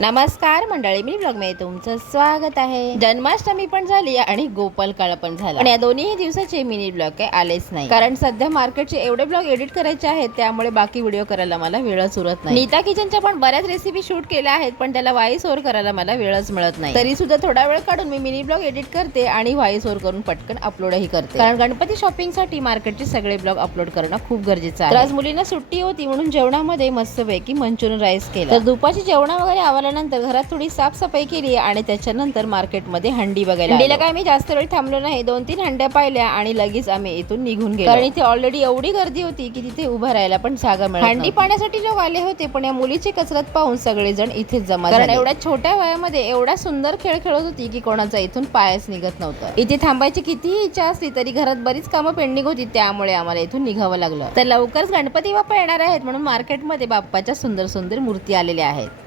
नमस्कार मंडळी, मी ब्लॉग मध्ये तुमचं स्वागत आहे। जन्माष्टमी पण झाली आणि गोपालकाळ पण झाला, पण या दोन्ही दिवसाचे मिनी ब्लॉग काही आलेच नाही, कारण सध्या मार्केटचे एवढे ब्लॉग एडिट करायचे आहेत, त्यामुळे बाकी व्हिडिओ करायला मला वेळच उरत नाही। नीता किचनच्या पण बऱ्याच रेसिपी शूट केल्या आहेत, पण त्याला व्हॉइस ओव्हर करायला मला वेळच मिळत नाही। तरी सुद्धा थोडा वेळ काढून मी मिनी ब्लॉग एडिट करते आणि व्हॉइस ओव्हर करून पटकन अपलोडही करते, कारण गणपती शॉपिंग साठी मार्केटचे सगळे ब्लॉग अपलोड करणं खूप गरजेचं आहे। आज मुलींना सुट्टी होती म्हणून जेवणामध्ये मस्तपैकी मंचुरियन राईस केला। तर दुपारची जेवण वगैरे नंतर घरात थोडी साफसफाई केली आणि त्याच्यानंतर मार्केटमध्ये हंडी बघायला हंडीला काय मी जास्त वेळ थांबलो नाही, 2-3 हंड्या पाहिल्या आणि लगेच आम्ही इथून निघून गेलो, कारण इथे ऑलरेडी एवढी गर्दी होती की तिथे उभं राहायला पण जागा मिळत नव्हती। हंडी पाण्यासाठी लोक आले होते, पण या मुलीची कसरत पाहून सगळेजण इथेच जमा झाले, कारण एवढ्या छोट्या वयामध्ये एवढा सुंदर खेळ खेळत होती की कोणाचा इथून पायच निघत नव्हतं। इथे थांबायची कितीही इच्छा असली तरी घरात बरीच कामं पेंडिंग होती, त्यामुळे आम्हाला इथून निघावं लागलं। तर लवकरच गणपती बाप्पा येणार आहेत, म्हणून मार्केटमध्ये बाप्पाच्या सुंदर सुंदर मूर्ती आलेल्या आहेत।